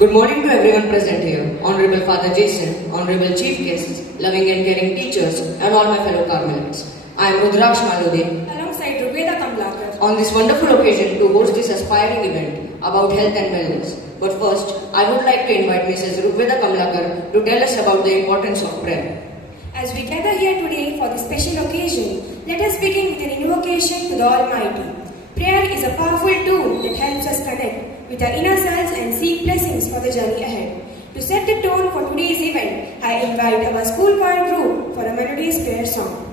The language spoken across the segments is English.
Good morning to everyone present here, Honorable Father Jason, Honorable Chief Guests, loving and caring teachers, and all my fellow Carmelites. I am Rudraksh Malode, alongside Rugveda Kamlakar, on this wonderful occasion to host this aspiring event about health and wellness. But first, I would like to invite Mrs. Rugveda Kamlakar to tell us about the importance of prayer. As we gather here today for this special occasion, let us begin with an invocation to the Almighty. Prayer is a powerful tool that helps us connect with our inner selves and seek blessings for the journey ahead. To set the tone for today's event, I invite our school choir group for a melodious prayer song.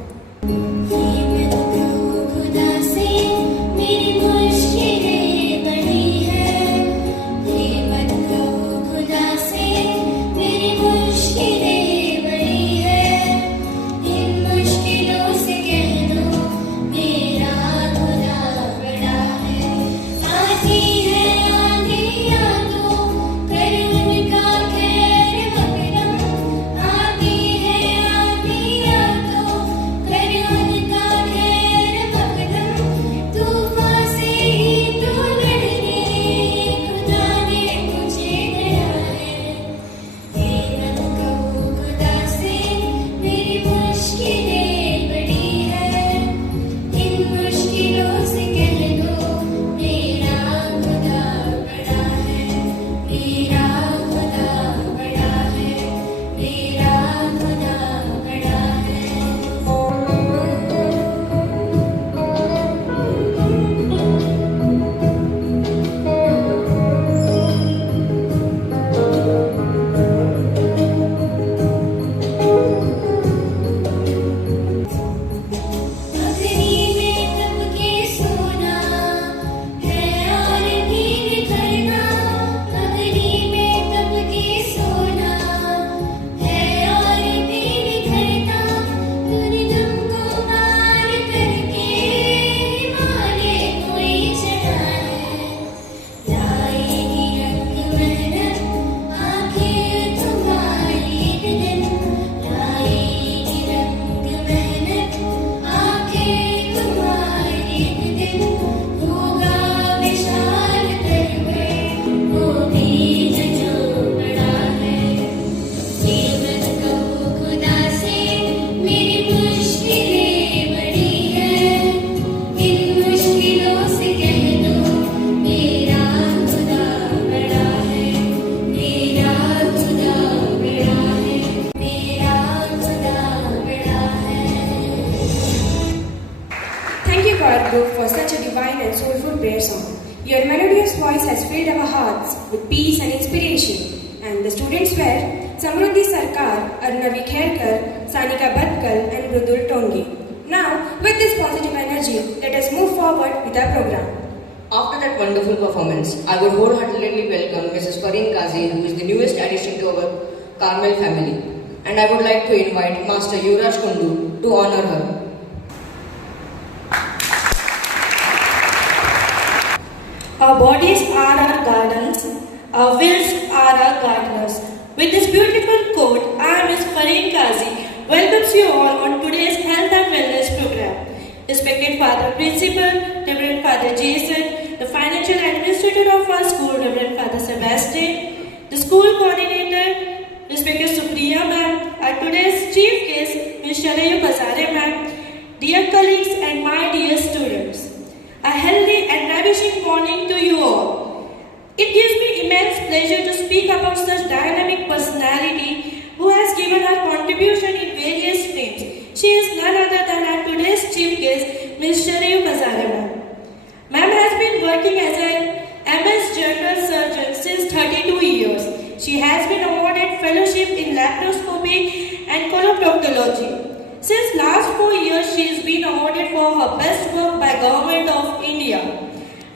Group for such a divine and soulful prayer song. Your melodious voice has filled our hearts with peace and inspiration. And the students were Samruddhi Sarkar, Arnavi Kherkar, Sanika Bhatkal and Mrudul Tongi. Now, with this positive energy, let us move forward with our program. After that wonderful performance, I would wholeheartedly welcome Mrs. Fareen Kazi, who is the newest addition to our Carmel family. And I would like to invite Master Yuvraj Kundu to honor her. Our bodies are our gardens, our wills are our gardeners. With this beautiful quote, I, Ms. Fareen Kazi, welcomes you all on today's Health and Wellness program. Respected Father Principal, Reverend Father Jason, the Financial Administrator of our school, Reverend Father Sebastian, the School Coordinator, Respected Supriya Ma'am, our today's Chief Guest, Ms. Sharayu Pasare Ma'am, dear colleagues and my dear students. A healthy and ravishing morning to you all. It gives me immense pleasure to speak about such dynamic personality who has given her contribution in various streams. She is none other than our today's chief guest, Ms. Sharayu Pasare Ma'am. Ma'am has been working as an MS General Surgeon since 32 years. She has been awarded fellowship in laparoscopy and coloproctology. Since last 4 years, she has been awarded for her best work by Government of India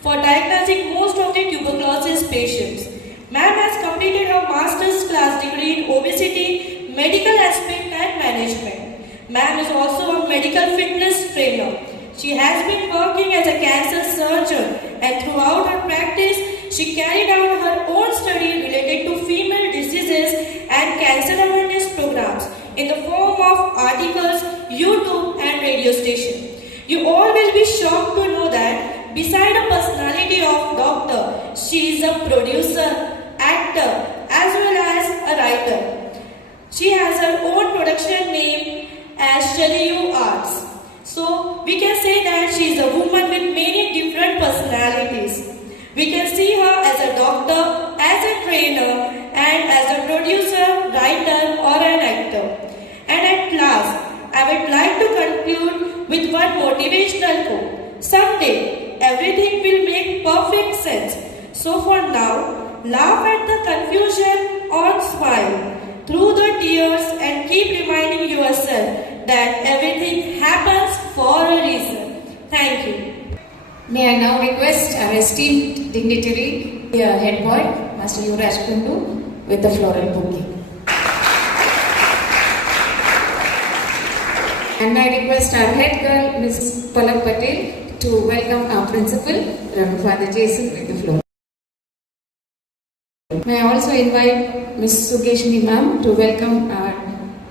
for diagnosing most of the tuberculosis patients. Ma'am has completed her master's class degree in obesity, medical aspect and management. Ma'am is also a medical fitness trainer. She has been working as a cancer surgeon and throughout her practice, she carried out her own study related to female diseases and cancer awareness programs in the form of articles, YouTube and radio station. You all will be shocked to know that beside a personality of doctor, she is a producer, actor, She has her own production name as Shariyu Arts. So we can say that she is a woman with many different personalities. We can see her as a doctor, as a trainer, and as a producer, writer, or an actor. And at last, I would like to conclude with one motivational quote. Someday, everything will make perfect sense. So for now, laugh at the confusion or smile through the tears and keep reminding yourself that everything happens for a reason. Thank you. May I now request our esteemed dignitary, the head boy, Master Yuvraj Kundu, with the floral bouquet. And I request our head girl, Mrs. Palak Patel, to welcome our principal, Reverend Father Jason, with the floral. May I also invite Ms. Sugeshini ma'am to welcome our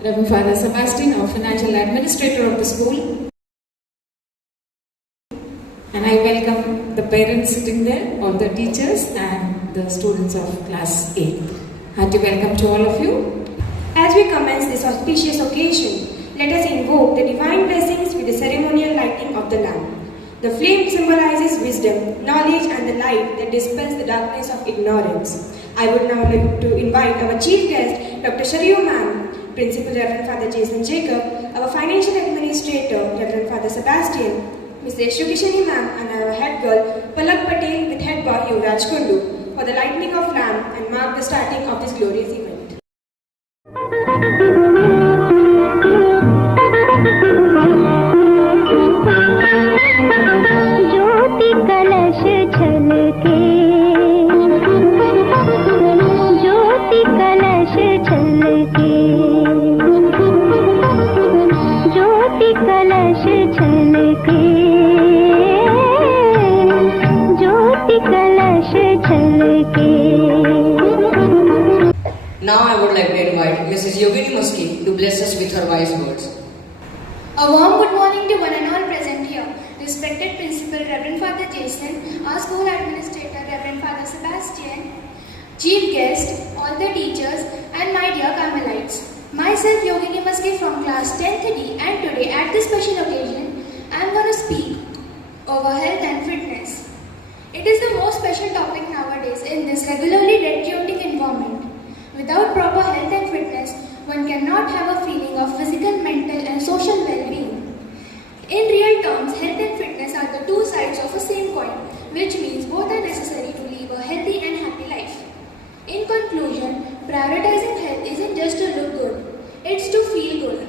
Reverend Father Sebastian, our financial administrator of the school. And I welcome the parents sitting there, all the teachers and the students of class 8. Hearty welcome to all of you. As we commence this auspicious occasion, let us invoke the divine blessings with the ceremonial lighting of the lamp. The flame symbolizes wisdom, knowledge and the light that dispels the darkness of ignorance. I would now like to invite our chief guest, Dr. Shariyu ma'am, Principal Reverend Father Jason Jacob, our financial administrator, Reverend Father Sebastian, Mrs. Shukishani ma'am and our head girl, Palak Patel with head boy Yuvraj Kundu, for the lighting of lamp and mark the starting of this glorious event. ज्योति कलश झलके ज्योति कलश झलके ज्योति कलश झलके ज्योति कलश झलके. Now I would like to invite Mrs. Yogini Muski to bless us with her wise words. A warm good morning to one and all present here. Respected Principal Reverend Father Jason, our school administrator Reverend Father Sebastian, chief guest, all the teachers and my dear Carmelites. Myself Yogini Muski from class 10th D, and today at this special occasion I am going to speak over health and fitness. It is the most special topic nowadays in this regularly red chaotic environment. Without proper health and fitness, one cannot have a feeling of physical, mental and social well-being. In real terms, health and fitness are the two sides of a same coin, which means both are necessary to live a healthy and happy life. In conclusion, prioritizing health isn't just to look good, it's to feel good.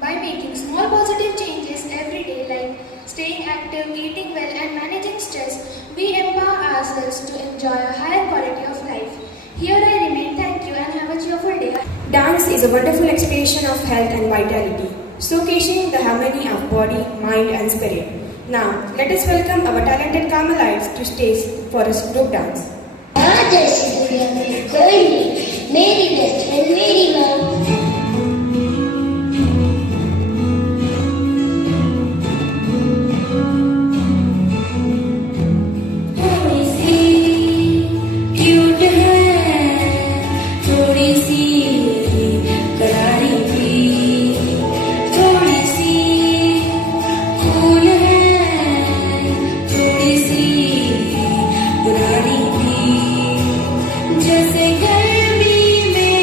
By making small positive changes every day like staying active, eating well and managing stress, we empower ourselves to enjoy a higher quality of life. Here I remain, thank you and have a cheerful day. Dance is a wonderful expression of health and vitality, showcasing the harmony of body, mind and spirit. Now, let us welcome our talented Carmelites to stage for a group dance. मेरी best friend मेरी माँ. जैसे गर्मी में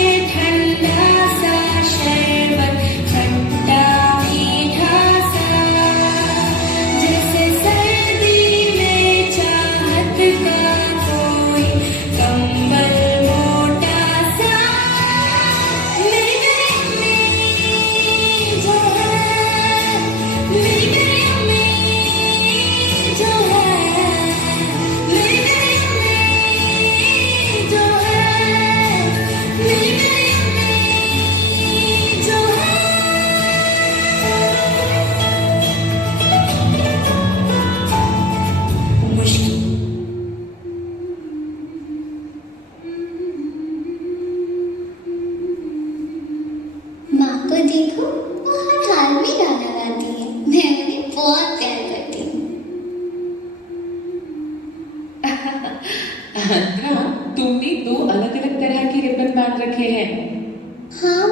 तुमने दो अलग अलग तरह के रिबन बांध रखे हैं। हाँ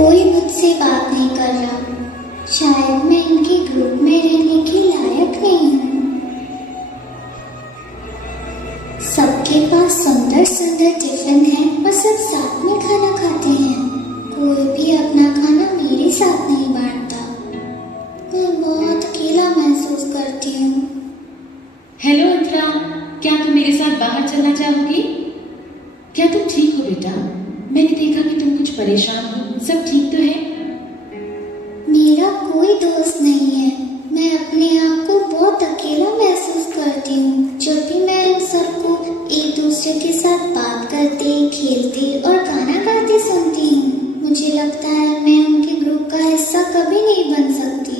कोई मुझसे बात नहीं कर रहा। शायद मैं इनके ग्रुप में रहने के लायक नहीं हूँ। सबके पास सुंदर सुंदर टिफिन है और सब साथ में खाना खाते हैं। कोई भी अपना खाना मेरे साथ नहीं बांटता। मैं बहुत अकेला महसूस करती हूँ। हेलो अंतरा, क्या तुम मेरे साथ बाहर चलना चाहोगी? क्या तुम ठीक हो बेटा? मैंने देखा कि तुम कुछ परेशान हो। सब ठीक तो है? मेरा कोई दोस्त नहीं है। मैं अपने आप को बहुत अकेला महसूस करती हूँ। जब भी मैं इन सबको एक दूसरे के साथ बात करते, खेलते और गाना गाते सुनती हूँ, मुझे लगता है मैं उनके ग्रुप का हिस्सा कभी नहीं बन सकती।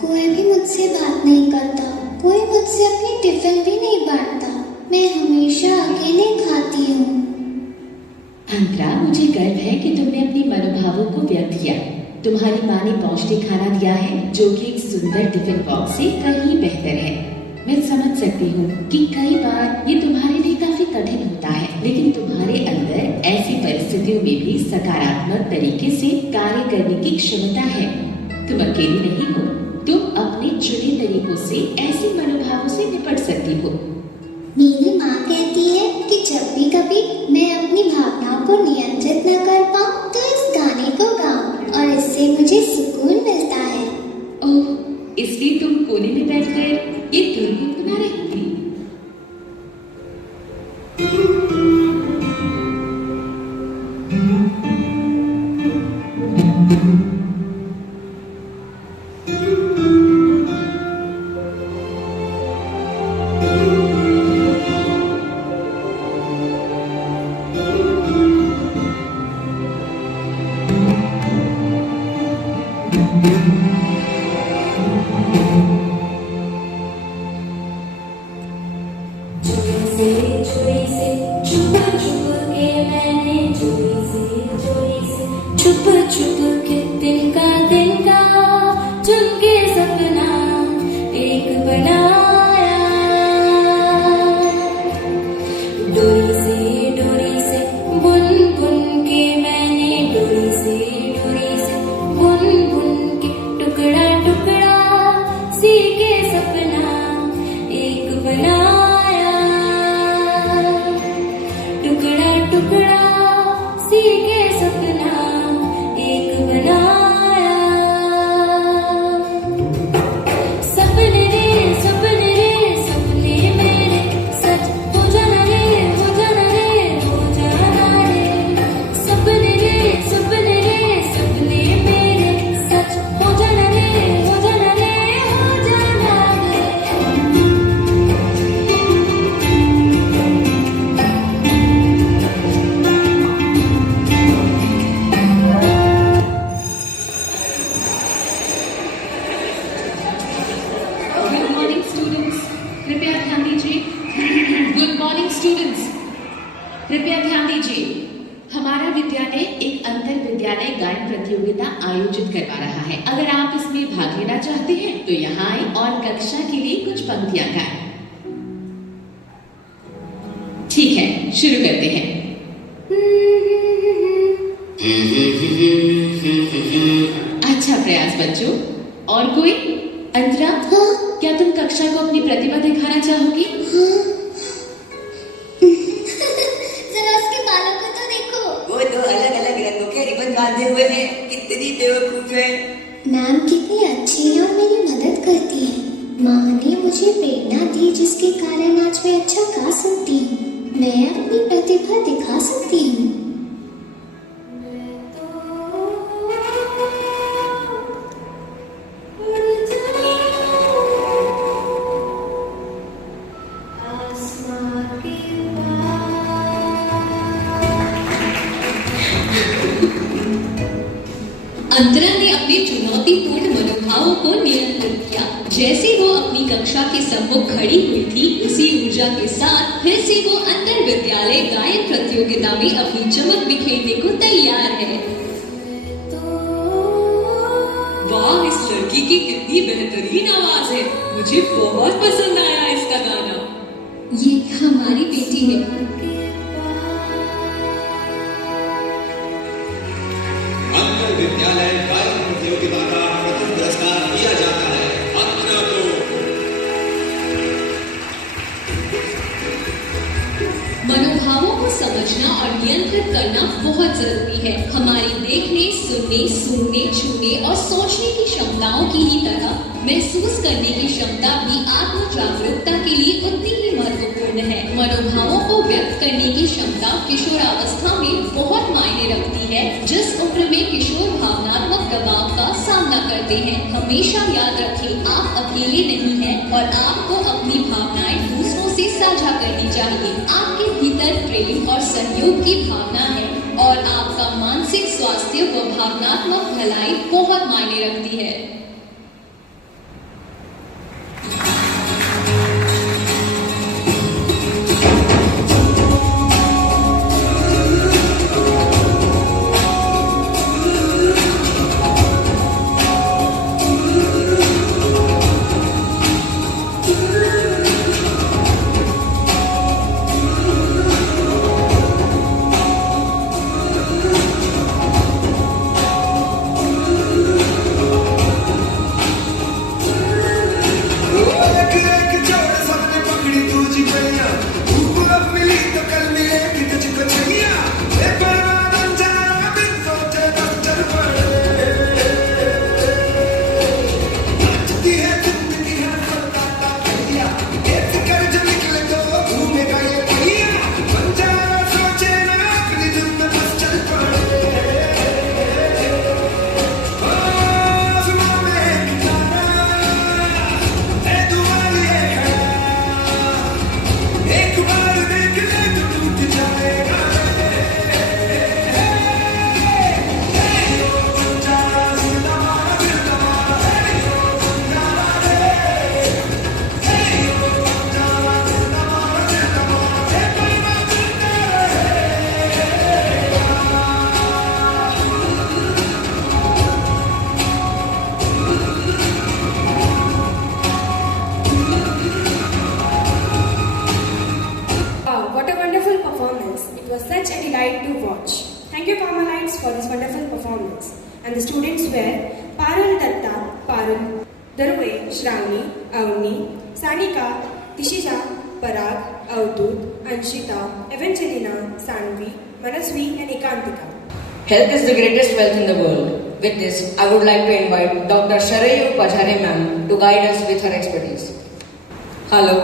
कोई भी मुझसे बात नहीं करता, कोई मुझसे अपनी टिफिन भी नहीं बांटता। मैं हमेशा अकेले खाती हूँ। अंतरा, मुझे गर्व है कि तुमने अपनी मनोभावों को व्यक्त किया। तुम्हारी माँ ने पौष्टिक खाना दिया है, जो कि एक सुंदर टिफिन बॉक्स से कहीं बेहतर है। मैं समझ सकती हूँ कि कई बार ये तुम्हारे लिए काफी कठिन होता है, लेकिन तुम्हारे अंदर ऐसी परिस्थितियों में भी सकारात्मक तरीके से कार्य करने की क्षमता है। तुम अकेली नहीं हो। तुम अपने चुने तरीकों से ऐसे मनोभावों से निपट सकती हो। मेरी माँ कहती है कि जब भी कभी मैं अपनी भावनाओं को नियंत्रित न कर पाऊँ तो इस गाने को गाऊं और इससे मुझे सुकून मिलता है। ओह, इसलिए तुम कोने में बैठकर ये धुन गुनगुना रही थी। कृपया ध्यान दीजिए, हमारा विद्यालय एक अंतर विद्यालय गायन प्रतियोगिता आयोजित करवा रहा है। अगर आप इसमें भाग लेना चाहते हैं तो यहाँ आए और कक्षा के लिए कुछ पंक्तियां गाएं। ठीक है, शुरू करते हैं। अच्छा प्रयास बच्चों। और कोई? अंतरा, क्या तुम कक्षा को अपनी प्रतिभा दिखाना चाहोगी? वो तो अलग अलग रंगों के रिबन बांधे हुए हैं। कितनी बेवकूफ है। मैम कितनी अच्छी है और मेरी मदद करती है। माँ ने मुझे प्रेरणा दी जिसके कारण आज मैं अच्छा गा सकती हूँ। मैं अपनी प्रतिभा दिखा सकती हूँ। अंतरा ने अपने चुनौतीपूर्ण मनोभावों को नियंत्रित किया। जैसे वो अपनी कक्षा के सम्मुख खड़ी हुई थी, उसी ऊर्जा के साथ फिर से वो अंतर विद्यालय गायन प्रतियोगिता में अपनी चमक बिखेरने को तैयार है। वाह, इस लड़की की कितनी बेहतरीन आवाज है। मुझे बहुत पसंद आया इसका गाना। ये हमारी बेटी है। विद्यालय गायन प्रतियोगिता का प्रथम पुरस्कार दिया जाता है। अत्र तो मनोभावों को समझना और नियंत्रित करना बहुत जरूरी है। हमारी देखने, सुनने, सूंघने, छूने और सोचने की क्षमताओं की ही तरह महसूस करने की क्षमता भी आत्म जागरूकता के लिए उतनी ही महत्वपूर्ण है। मनोभावों को व्यक्त करने की क्षमता किशोरावस्था में बहुत मायने रखती है। जिस उम्र में किशोर भावनात्मक दबाव का सामना करते हैं, हमेशा याद रखें, आप अकेले नहीं हैं और आपको अपनी भावनाएं दूसरों से साझा करनी चाहिए। आपके भीतर प्रेम और सहयोग की भावना है और आपका मानसिक स्वास्थ्य व भावनात्मक भलाई बहुत मायने रखती है। Such a delight to watch. Thank you, Carmelites, for this wonderful performance. And the students were Parul Datta, Parul, Darwe, Shravani, Avni, Sanika, Tishija, Parag, Avdut, Anshita, Evangelina, Sanvi, Manasvi, and Ikantika. Health is the greatest wealth in the world. With this, I would like to invite Dr. Sharayu Pajare ma'am to guide us with her expertise. Hello.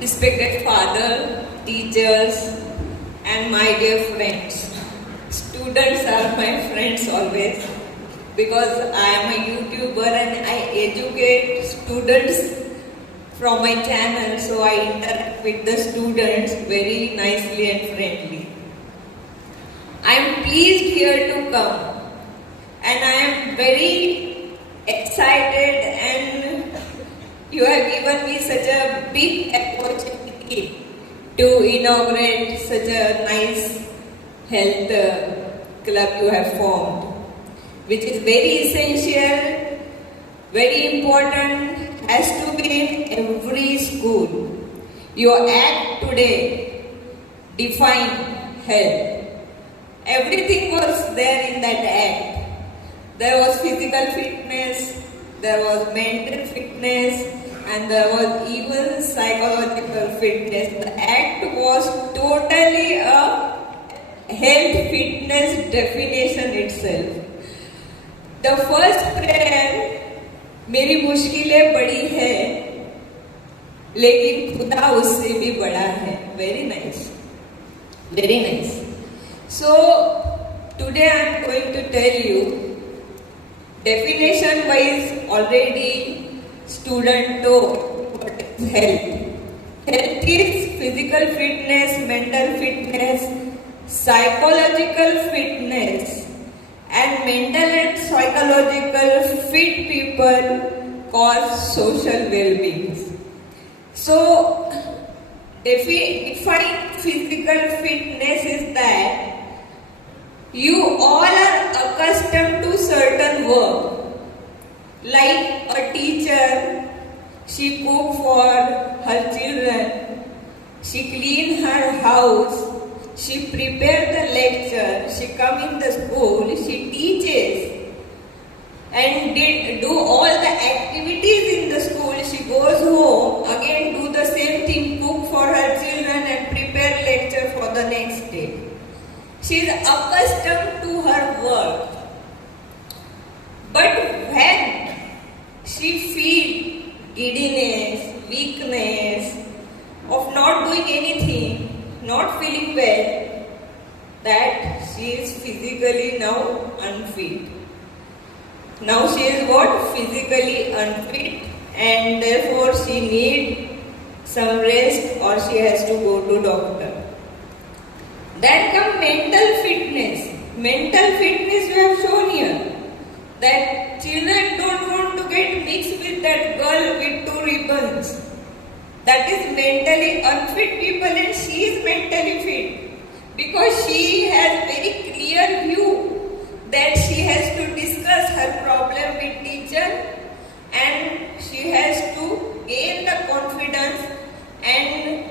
Respected father, teachers, and my dear friends. Students are my friends always because I am a YouTuber and I educate students from my channel, so I interact with the students very nicely and friendly. I am pleased here to come and I am very excited and you have given me such a big opportunity to inaugurate such a nice health club you have formed, which is very essential, very important, has to be in every school. Your act today defined health. Everything was there in that act. There was physical fitness, there was mental fitness, and there was even psychological fitness. The act was totally a health fitness definition itself. The first prayer, मेरी मुश्किलें बड़ी है लेकिन खुदा उससे भी बड़ा है. Very nice. Very nice. So today I am going to tell you, definition wise already student know what is health. Health is physical fitness, mental fitness, psychological fitness, and mental and psychological fit people cause social well-being. So, define physical fitness is that you all are accustomed to certain work. Like a teacher, she cook for her children, she clean her house, she prepare the lecture lecture, she come in the school, she teaches and do all the activities in the school. She goes home, again do the same thing, cook for her children and prepare lecture for the next day. She is accustomed to her work. But when she feels giddiness, weakness, of not doing anything, not feeling well, that she is physically now unfit. Now she is what? Physically unfit, and therefore she needs some rest or she has to go to doctor. Then come mental fitness. Mental fitness you have shown here. That children don't want to get mixed with that girl with 2 ribbons. That is mentally unfit people, and she is mentally fit. Because she has very clear view that she has to discuss her problem with teacher and she has to gain the confidence and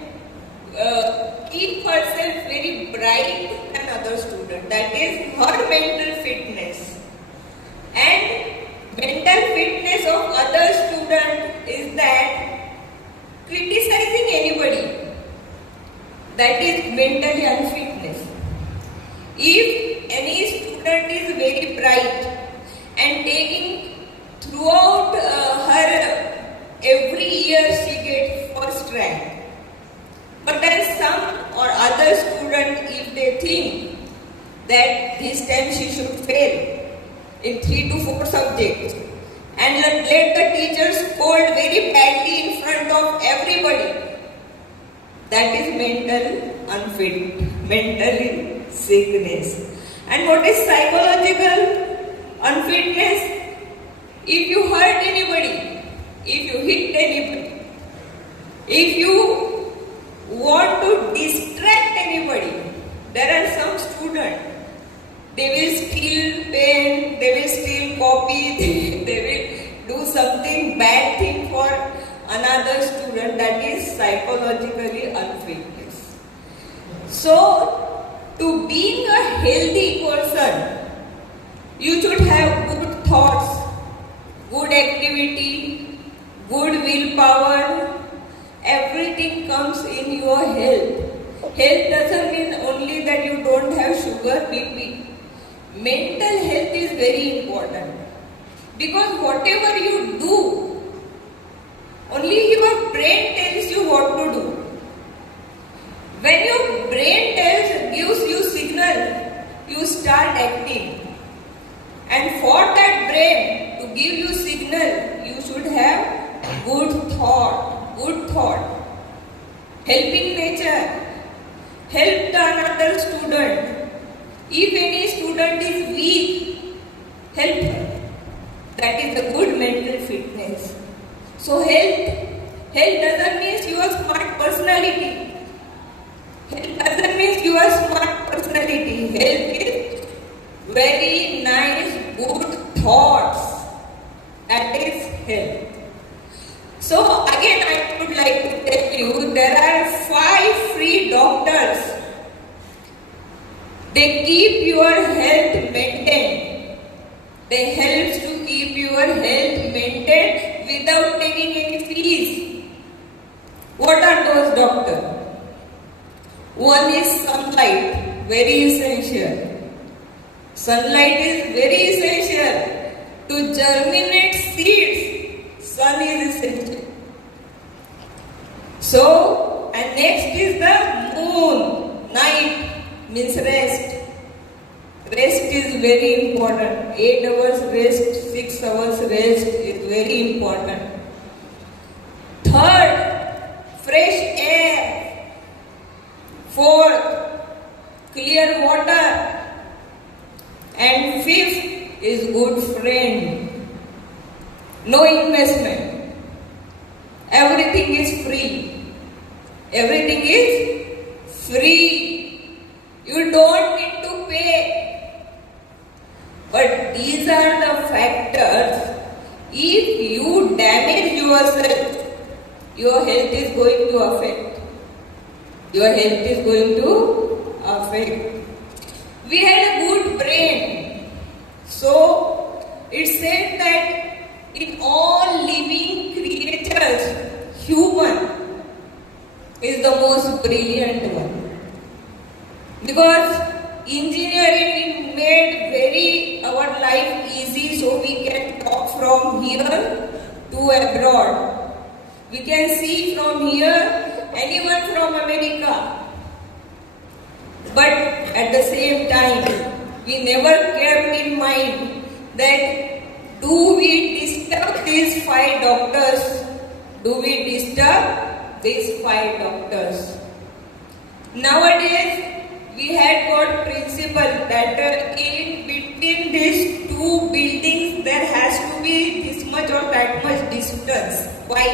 keep herself very bright than other students. That is her mental fitness. And mental fitness of other student is that criticizing anybody. That is mentally unfitness. If any student is very bright and taking throughout her every year she gets first rank. But then some or other student, if they think that this time she should fail in 3 to 4 subjects and let the teacher scold very badly in front of everybody, that is mental unfit, mentally sickness. And what is psychological unfitness? If you hurt anybody, if you hit anybody, if you want to distract anybody, there are some students, they will steal pen, they will steal copy, they will do something bad thing for another student. That is psychologically unfitness. So, to being a healthy person, you should have good thoughts, good activity, good willpower. Everything comes in your health. Health doesn't mean only that you don't have sugar, BP. Mental health is very important. Because whatever you do, only your brain tells you what to do. When your brain gives you signal, you start acting. And for that brain to give you signal, you should have good thought, helping nature, help the another student. If any student is weak, help her. That is a good mental fitness. So health doesn't mean you are smart personality. Health doesn't mean you are smart personality. Health is very nice, good thoughts. That is health. So again I would like to tell you, there are 5 free doctors. They keep your health maintained. They help to keep your health maintained without taking any fees. What are those doctors? One is sunlight, very essential. Sunlight is very essential. To germinate seeds, sun is essential. So, and next is the moon, night means rest. Rest is very important. 8 hours rest, 6 hours rest is very important. Third, fresh air. Fourth, clear water. And fifth is good friend. No investment. Everything is free. Everything is free. You don't need to pay. But these are the factors. If you damage yourself, your health is going to affect. Your health is going to affect. We had a good brain. So it said that in all living creatures, human is the most brilliant one. Because engineering made our life easy, so we can talk from here to abroad. We can see from here anyone from America. But at the same time, we never kept in mind that do we disturb these 5 doctors? Do we disturb these 5 doctors? Nowadays, we had got principle that in between these 2 buildings there has to be this much or that much distance. Why?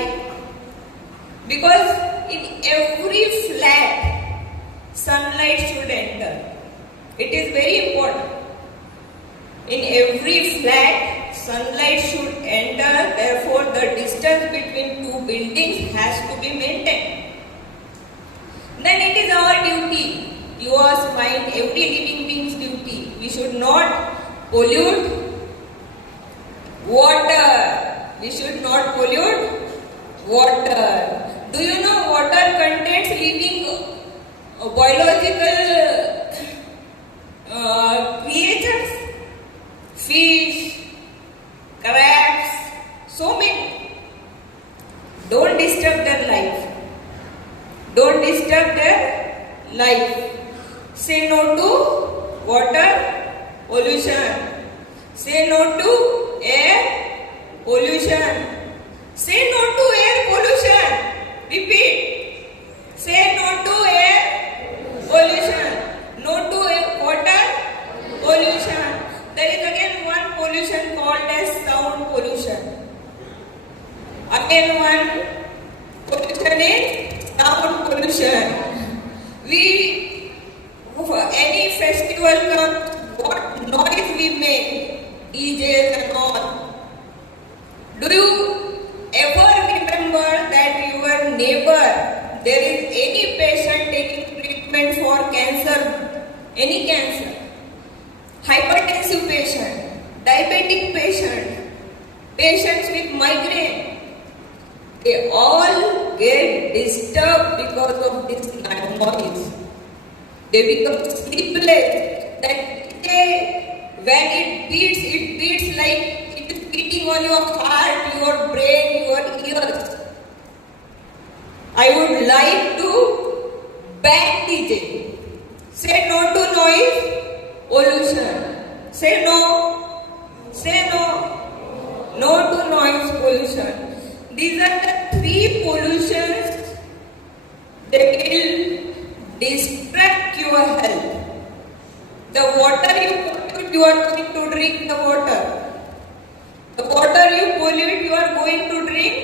Because in every flat, sunlight should enter. It is very important. In every flat, sunlight should enter. Therefore, the distance between 2 buildings has to be maintained. Then it is our duty. Yours, mine, every living being's duty. We should not pollute water. We should not pollute water. Do you know water contains living biological creatures? Fish, crabs, so many. Don't disturb their life. Don't disturb their life. Say no to water pollution. Say no to air pollution. Say no to air pollution. Repeat. Say no to air pollution. No to water pollution. There is again one pollution called as sound pollution. Again one pollution is sound pollution. Any festival comes, what noise we make, DJs and all. Do you ever remember that your neighbor, there is any patient taking treatment for cancer, any cancer, hypertensive patient, diabetic patient, patients with migraine, they all get disturbed because of this noise. They become sleepless. That day, when it beats like it is beating on your heart, your brain, your ears. I would like to ban DJ. Say no to noise pollution. Say no. Say no. No to noise pollution. These are the 3 pollutions that will distract your health. The water you pollute, you are going to drink the water. The water you pollute, you are going to drink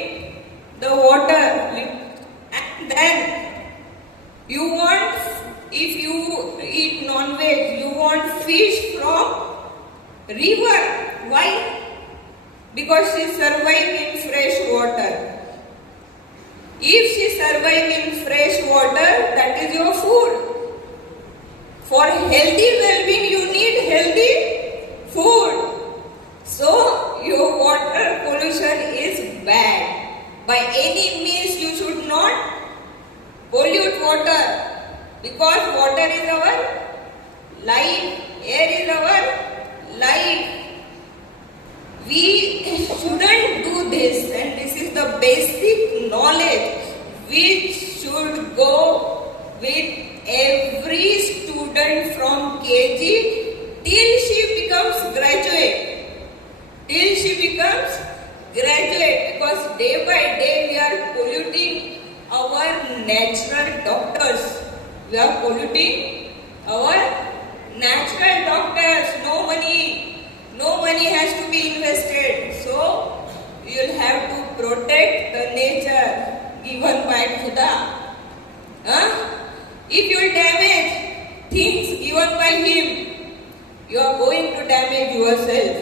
the water. And then you want, if you eat non-veg, you want fish from river. Why? Because she survives in fresh water. If she survives in fresh water, that is your food. For healthy well-being, you need healthy food. So, your water pollution is bad. By any means, you should not pollute water. Because water is our life, air is our life. We shouldn't do this, and this is the basic knowledge which should go with every student from KG till she becomes graduate. Till she becomes graduate, because day by day we are polluting our natural doctors. We are polluting our natural doctors. No money has to be invested. So, you will have to protect the nature given by Khuda. If you will damage things given by Him, you are going to damage yourself.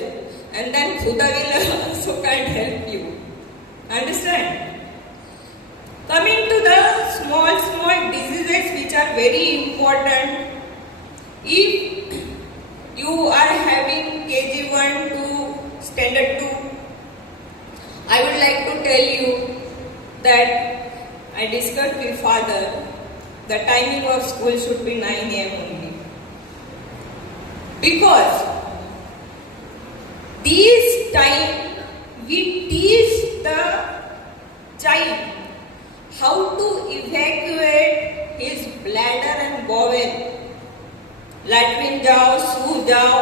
And then Khuda will also can't help you. Understand? Coming to the small diseases which are very important. If I would like to tell you that I discussed with father the timing of school should be 9 a.m. only. Because this time we teach the child how to evacuate his bladder and bowel. Latrine जाओ, सू जाओ,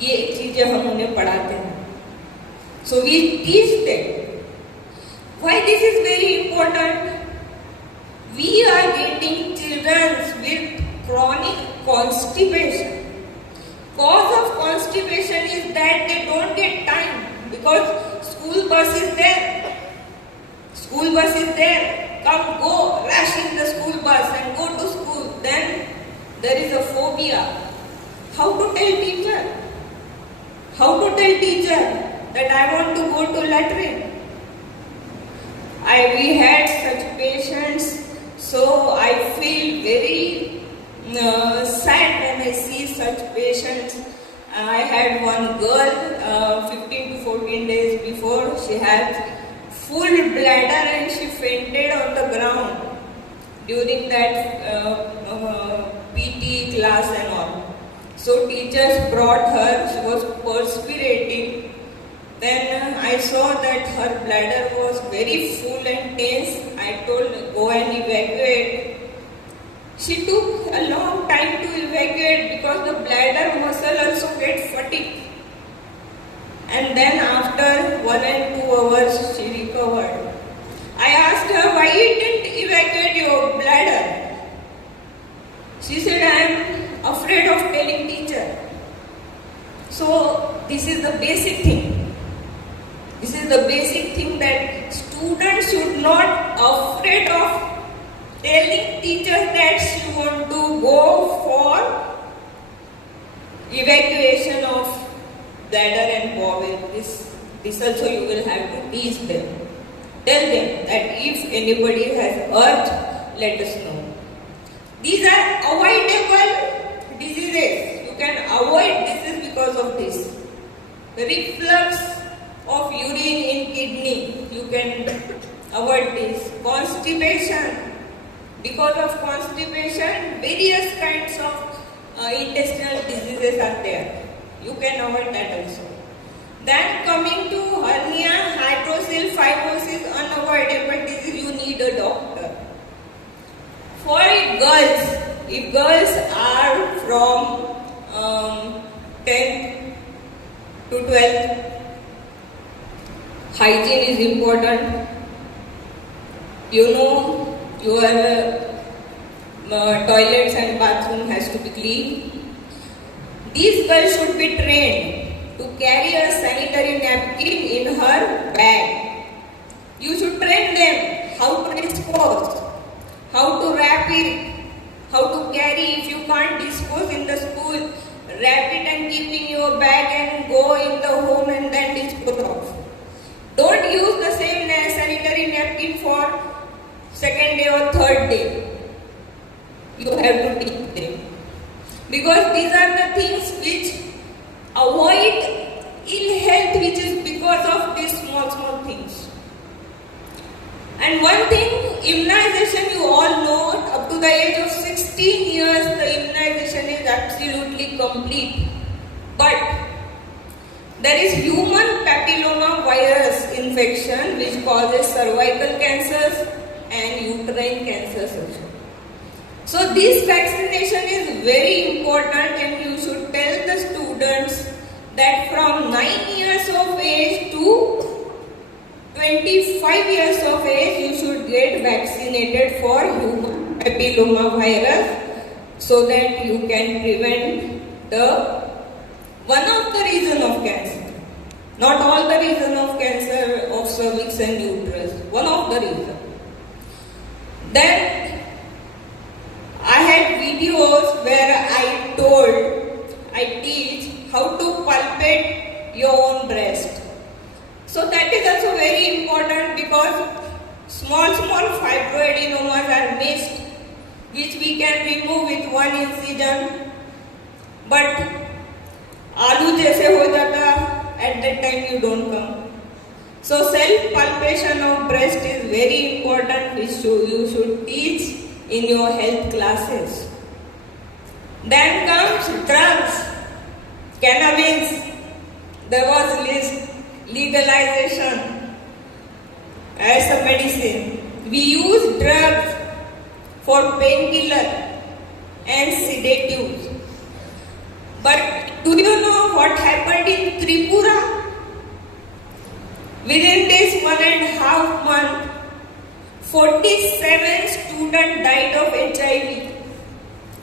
ये चीजें हम उन्हें पढ़ाते हैं. So we teach them. Why this is very important? We are getting children with chronic constipation. Cause of constipation is that they don't get time because school bus is there. School bus is there. Come, go, rush in the school bus and go to school. Then there is a phobia. How to tell teacher? How to tell teacher that I want to go to latrine? We had such patients, so I feel very sad when I see such patients. I had one girl 15 to 14 days before. She had full bladder and she fainted on the ground during that PT class and all. So teachers brought her, she was perspirating. Then I saw that her bladder was very full and tense. I told her, go and evacuate. She took a long time to evacuate because the bladder muscle also gets fatigued. And then after 1 and 2 hours she recovered. I asked her, why you didn't evacuate your bladder? She said, I am afraid of telling teacher. So this is the basic thing. This is the basic thing that students should not afraid of telling teachers that she want to go for evacuation of bladder and bowel. This also you will have to teach them. Tell them that if anybody has urge, let us know. These are avoidable diseases. You can avoid disease because of this. Reflux of urine in kidney, you can avoid this. Constipation. Because of constipation, various kinds of intestinal diseases are there. You can avoid that also. Then coming to hernia, hydrocele, fibrosis, unavoidable disease, you need a doctor. For girls, if girls are from 10th to 12th, hygiene is important. You know, your toilets and bathroom has to be clean. These girls should be trained to carry a sanitary napkin in her bag. You should train them how to dispose, how to wrap it, how to carry. If you can't dispose in the school, wrap it and keep in your bag and go in the home and then dispose of. Don't use the same sanitary napkin for second day or third day. You have to teach them. Because these are the things which avoid ill health, which is because of these small things. And one thing, immunization, you all know, up to the age of 16 years, the immunization is absolutely complete. But there is human papilloma virus infection which causes cervical cancers and uterine cancers also. So this vaccination is very important and you should tell the students that from 9 years of age to 25 years of age you should get vaccinated for human papilloma virus so that you can prevent one of the reason of cancer. Not all the reason of cancer of cervix and uterus. One of the reason. Then I had videos where I teach how to palpate your own breast. So that is also very important because small fibroadenomas are missed, which we can remove with one incision. But आलू जैसे हो जाता, at that time you don't come. So self-palpation of breast is very important, which you should teach in your health classes. Then comes drugs, cannabis. There was legalization as a medicine. We use drugs for painkiller and sedatives. But do you know what happened in Tripura? Within this 1.5 months, 47 students died of HIV.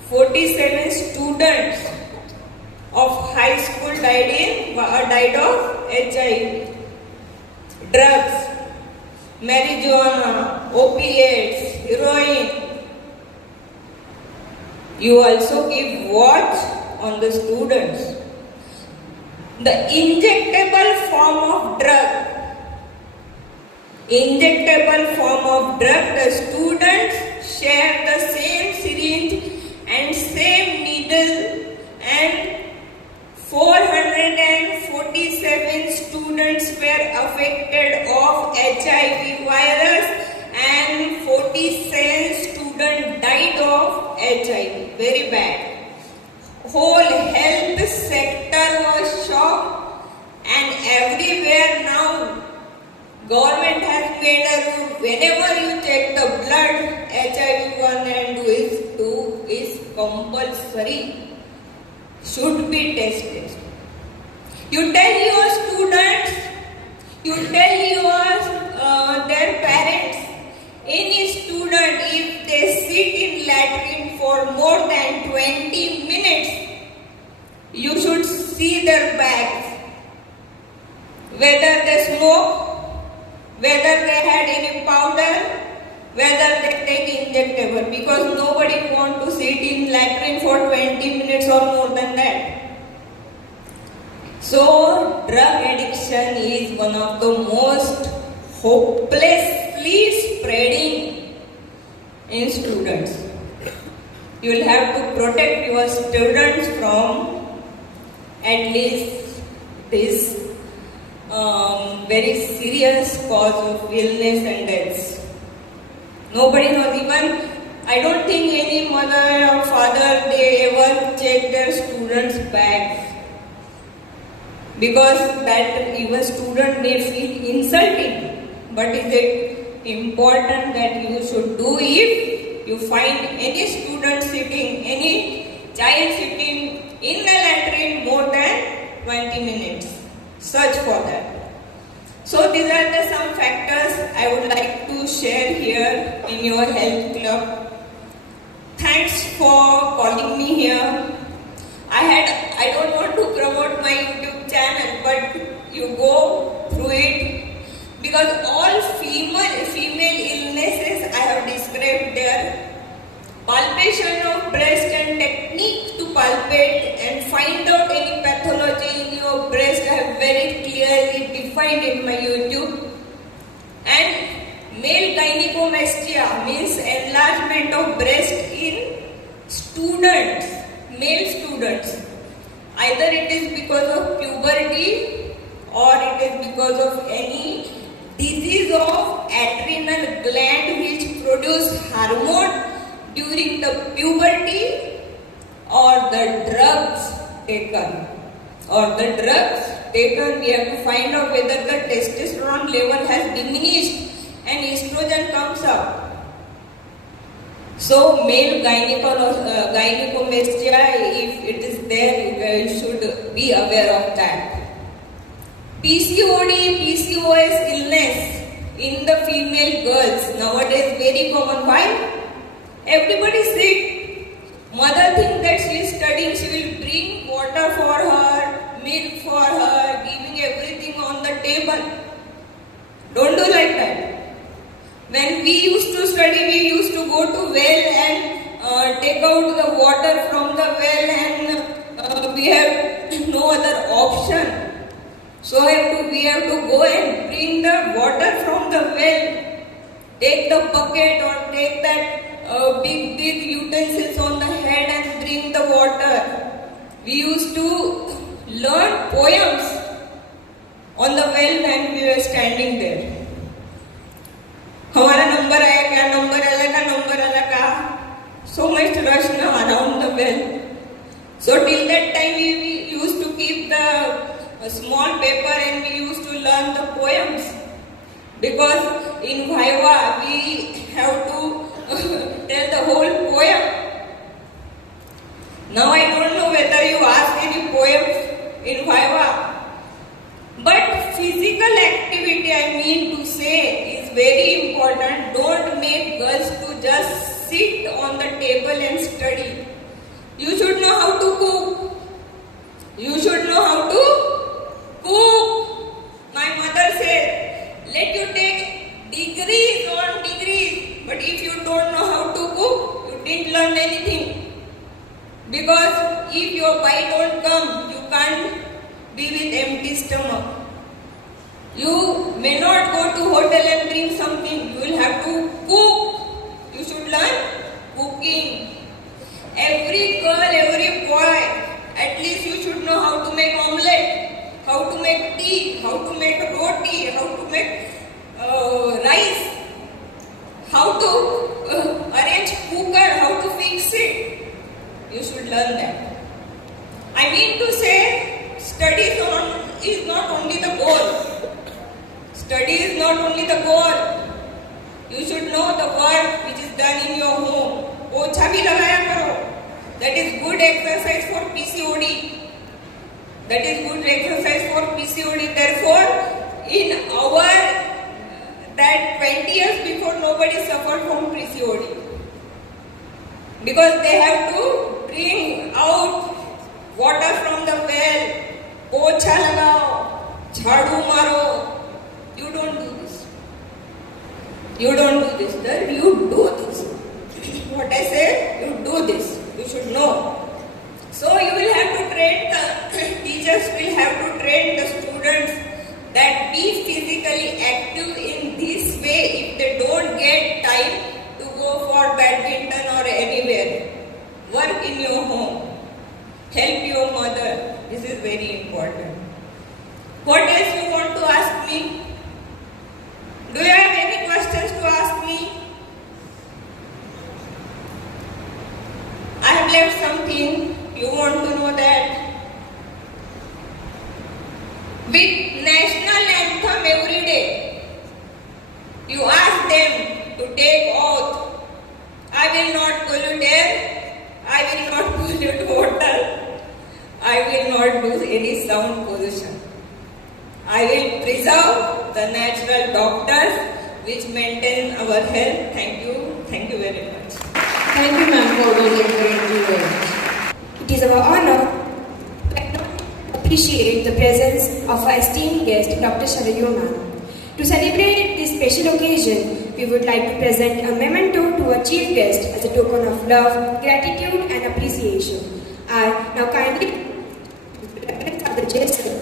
47 students of high school died of HIV. Drugs, marijuana, opiates, heroin. You also give watch on the students. The injectable form of drug, the students share the same syringe and same needle, and 447 students were affected of HIV virus and 47 students died of HIV. Very bad. Whole health sector was shocked, and everywhere now government has made a rule. Whenever you check the blood, HIV 1 and 2 is compulsory. Should be tested. You tell your students, you tell their parents, any student if they sit in latrine for more than 20 minutes, you should see their bags, whether they smoke, whether they had any powder, whether they take injectable, because nobody want to sit in latrine for 20 minutes or more than that. So, drug addiction is one of the most hopelessly spreading in students. You will have to protect your students from at least this very serious cause of illness and deaths. Nobody knows, even I don't think any mother or father, they ever check their students' bags, because that even student may feel insulting. But is it important that you should do if you find any student sitting, any child sitting in the latrine more than 20 minutes? Search for that. So these are the some factors I would like to share here in your health club. Thanks for calling me here. I don't want to promote my YouTube channel, but you go through it, because all female illnesses I have described there. Palpation of breast and technique to palpate and find out any pathology in your breast I have very clearly defined in my YouTube. And male gynecomastia means enlargement of breast in students, male students. Either it is because of puberty or it is because of any disease of adrenal gland which produce hormone during the puberty, or the drugs taken. We have to find out whether the testosterone level has diminished and estrogen comes up. So male gynecomastia, if it is there, you should be aware of that. PCOD, PCOS illness in the female girls nowadays very common. Why? Everybody is sick. Mother thinks that she is studying, she will bring water for her, milk for her, giving everything on the table. Don't do like that. When we used to study, we used to go to well and take out the water from the well, and we have no other option. So we have to go and bring the water from the well. Take the bucket or take that big utensils on the head and drink the water. We used to learn poems on the well when we were standing there. हमारा number आया क्या, number आला का, so much rush now around the well. So till that time we used to keep the small paper and we used to learn the poems, because in Viva we have to tell the whole poem. Now I don't know whether you ask any poems in Viva, but physical activity, I mean to say, is very important. Don't make girls to just sit on the table and study. You should know how to cook. You should know how to cook. My mother said, let you take degrees on degrees, but if you don't know how to cook, you didn't learn anything. Because if your bite don't come, you can't be with empty stomach. You may not go to hotel and bring something. You will have to cook. You should learn cooking. Every girl, every boy, at least you should know how to make omelette, how to make tea, how to make roti, how to make rice, how to arrange cooker, how to fix it. You should learn that. I mean to say, studies is not only the goal. Study is not only the goal. You should know the work which is done in your home. पोछा भी लगाया करो. That is good exercise for PCOD. That is good exercise for PCOD. Therefore, in our that 20 years before, nobody suffered from PCOD, because they have to bring out water from the well. पोछा लगाओ, झाड़ू मारो. You don't do this. You don't do this. You do this. What I say, you do this. You should know. So you will have to train the teachers will have to train the students that be physically active in this way. If they don't get time to go for badminton or anywhere, work in your home. Help your mother. This is very important. What else you want to ask me? Do you have any questions to ask me? I have left something. You want to know that? With national anthem every day, you ask them to take oath. I will not pollute air. I will not pollute water. I will not do any sound pollution. I will preserve the natural doctors which maintain our health. Thank you. Thank you very much. Thank you, ma'am, for those encouraging words. It is our honor to appreciate the presence of our esteemed guest, Dr. Sharayu ma'am. To celebrate this special occasion, we would like to present a memento to our chief guest as a token of love, gratitude and appreciation. I now kindly the gesture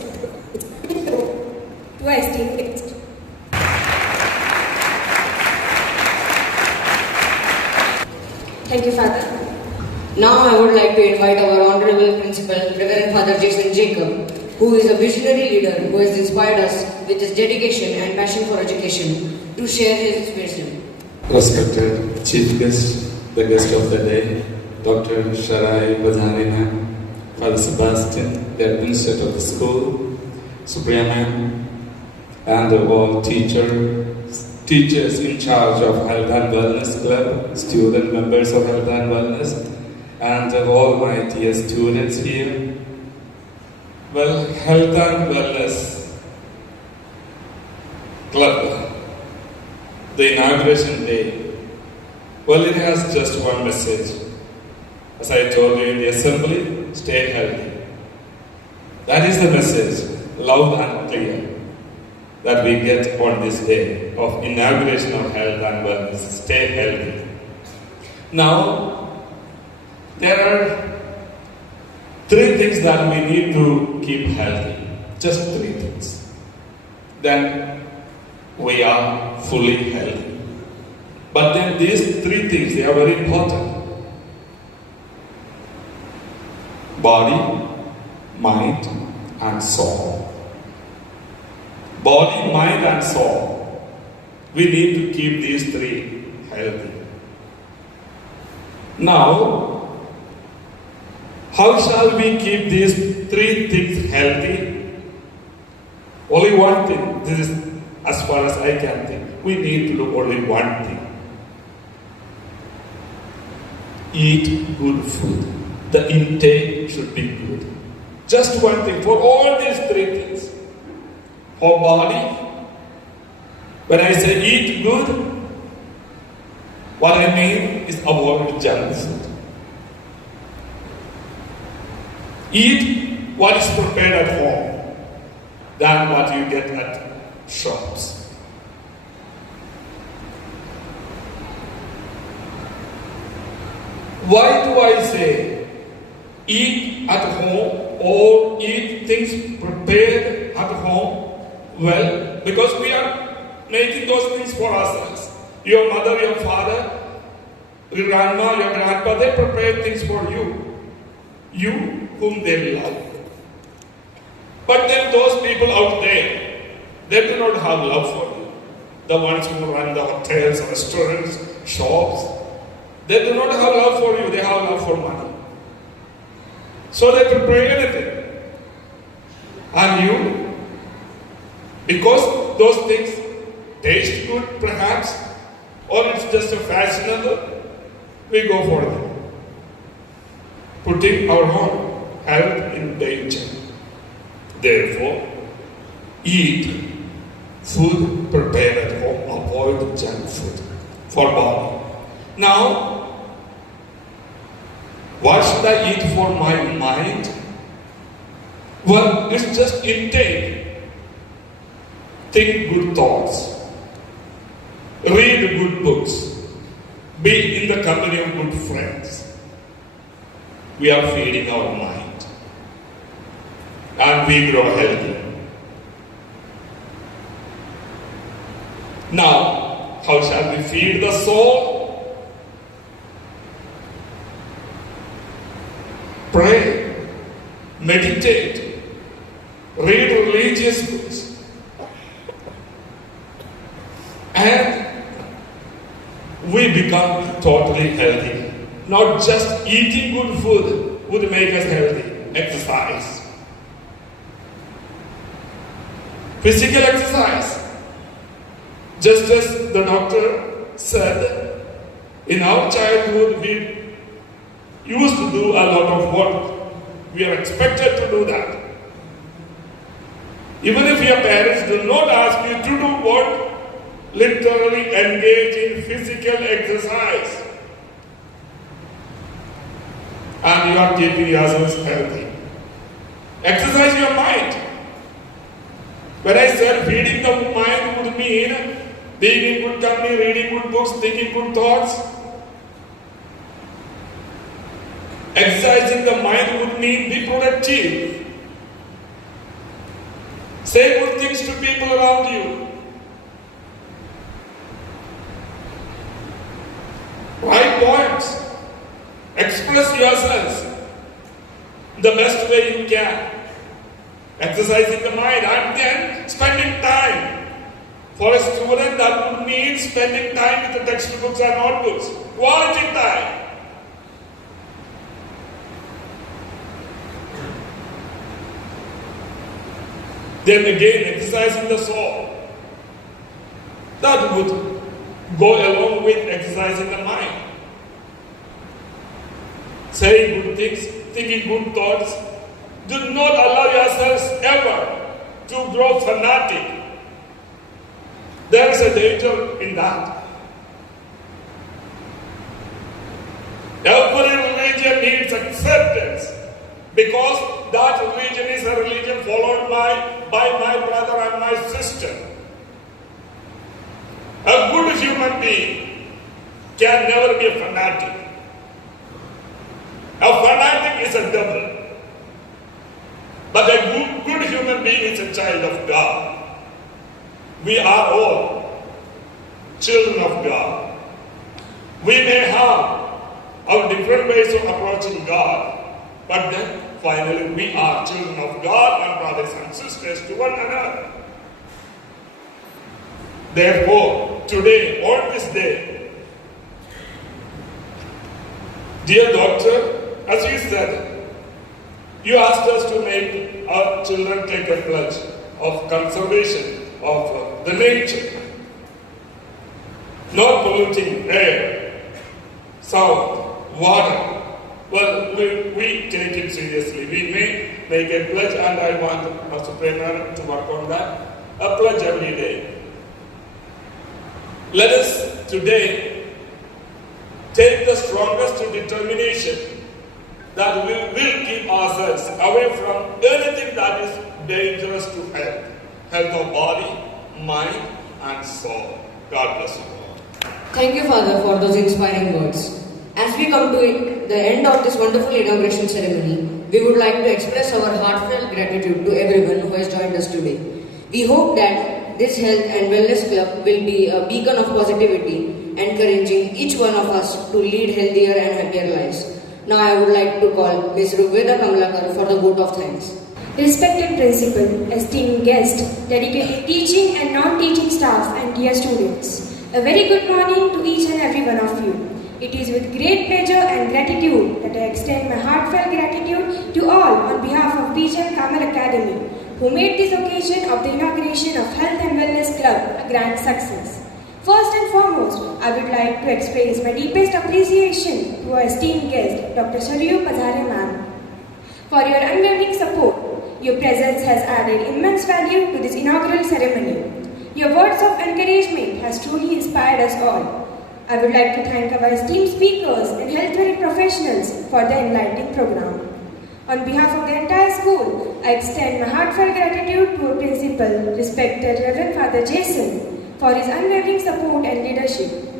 to our esteemed guest. Thank you, Father. Now I would like to invite our Honorable Principal, Reverend Father Jason Jacob, who is a visionary leader who has inspired us with his dedication and passion for education, to share his wisdom. Respected Chief Guest, the guest of the day, Dr. Sharai Bazani ma'am, Father Sebastian, the administrator of the school, Supriya ma'am, and all teachers in charge of Health and Wellness Club, student members of Health and Wellness, and all my dear students here. Well, Health and Wellness Club, the inauguration day, well, it has just one message. As I told you in the assembly, stay healthy. That is the message, loud and clear, that we get on this day of inauguration of Health and Wellness. Stay healthy. Now, there are 3 things that we need to keep healthy. Just 3 things. Then we are fully healthy. But then these 3 things, they are very important. Body, mind, and soul. body, mind, and soul. We need to keep these three healthy. Now, how shall we keep these three things healthy? Only one thing. This is as far as I can think. We need to do only one thing. Eat good food. The intake should be good. Just one thing for all these three things. For body, when I say eat good, what I mean is avoid junk food. Eat what is prepared at home than what you get at shops. Why do I say eat at home or eat things prepared at home? Well, because we are making those things for ourselves. Your mother, your father, your grandma, your grandpa, they prepare things for you. You whom they love. But then those people out there, they do not have love for you. The ones who run the hotels, restaurants, shops, they do not have love for you, they have love for money. So they prepare anything. And you, because those things taste good perhaps, or it's just a fashionable, we go for them. Putting our own health in danger. Therefore, eat food prepared at home, avoid junk food for body. Now, what should I eat for my mind? Well, it's just intake. Think good thoughts. Read good books. Be in the company of good friends. We are feeding our mind. And we grow healthy. Now, how shall we feed the soul? Pray, meditate, read religious books, and we become totally healthy. Not just eating good food would make us healthy. Exercise. Physical exercise. Just as the doctor said, in our childhood we used to do a lot of work. We are expected to do that. Even if your parents do not ask you to do work, literally engage in physical exercise. And you are keeping yourselves healthy. Exercise your mind. When I said feeding the mind would mean being in good company, reading good books, thinking good thoughts. Exercising the mind would mean be productive. Say good things to people around you. Write poems. Express yourselves the best way you can. Exercising the mind and then spending time. For a student, that would mean spending time with the textbooks and notebooks. Quality time. Then again, exercising the soul. That would go along with exercising the mind. Saying good things, thinking good thoughts. Do not allow yourselves ever to grow fanatic. There is a danger in that. Every religion needs acceptance because that religion is a religion followed by my brother and my sister. A good human being can never be a fanatic. A fanatic is a devil. But a good human being is a child of God. We are all children of God. We may have our different ways of approaching God, but then finally we are children of God and brothers and sisters to one another. Therefore, today, on this day, dear doctor, as you said, you asked us to make our children take a pledge of conservation of the nature, not polluting air, sound, water. Well, we take it seriously. We may make a pledge, and I want our Supreme Madam to work on that. A pledge every day. Let us today take the strongest determination that we will keep ourselves away from anything that is dangerous to health of body, mind, and soul. God bless you all. Thank you, Father, for those inspiring words. As we come to the end of this wonderful inauguration ceremony, we would like to express our heartfelt gratitude to everyone who has joined us today. We hope that this health and wellness club will be a beacon of positivity, encouraging each one of us to lead healthier and happier lives. Now I would like to call Ms. Rugveda Kamlakar for the vote of thanks. Respected principal, esteemed guests, dedicated teaching and non-teaching staff, and dear students, a very good morning to each and every one of you. It is with great pleasure and gratitude that I extend my heartfelt gratitude to all on behalf of BGM Carmel Academy, who made this occasion of the inauguration of Health and Wellness Club a grand success. First and foremost, I would like to express my deepest appreciation to our esteemed guest, Dr. Shariyu Pazhare ma'am. For your unwavering support, your presence has added immense value to this inaugural ceremony. Your words of encouragement has truly inspired us all. I would like to thank our esteemed speakers and healthcare professionals for the enlightening program. On behalf of the entire school, I extend my heartfelt gratitude to our principal, respected Reverend Father Jason, for his unwavering support and leadership.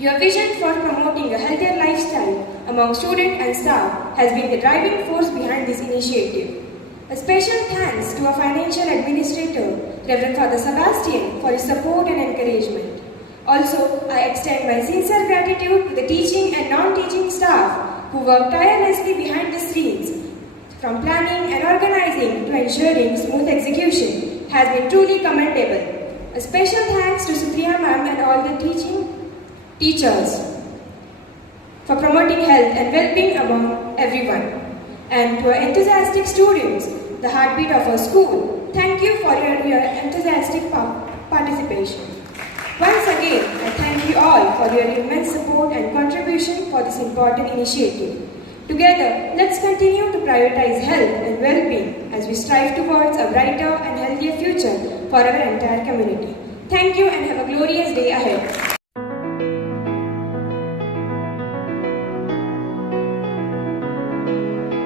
Your vision for promoting a healthier lifestyle among students and staff has been the driving force behind this initiative. A special thanks to our financial administrator, Reverend Father Sebastian, for his support and encouragement. Also, I extend my sincere gratitude to the teaching and non-teaching staff who work tirelessly behind the scenes. From planning and organizing to ensuring smooth execution has been truly commendable. A special thanks to Supriya ma'am and all the teachers for promoting health and well-being among everyone. And to our enthusiastic students, the heartbeat of our school, thank you for your enthusiastic participation. Once again, I thank you all for your immense support and contribution for this important initiative. Together, let's continue to prioritize health and well-being as we strive towards a brighter and healthier future for our entire community. Thank you and have a glorious day ahead.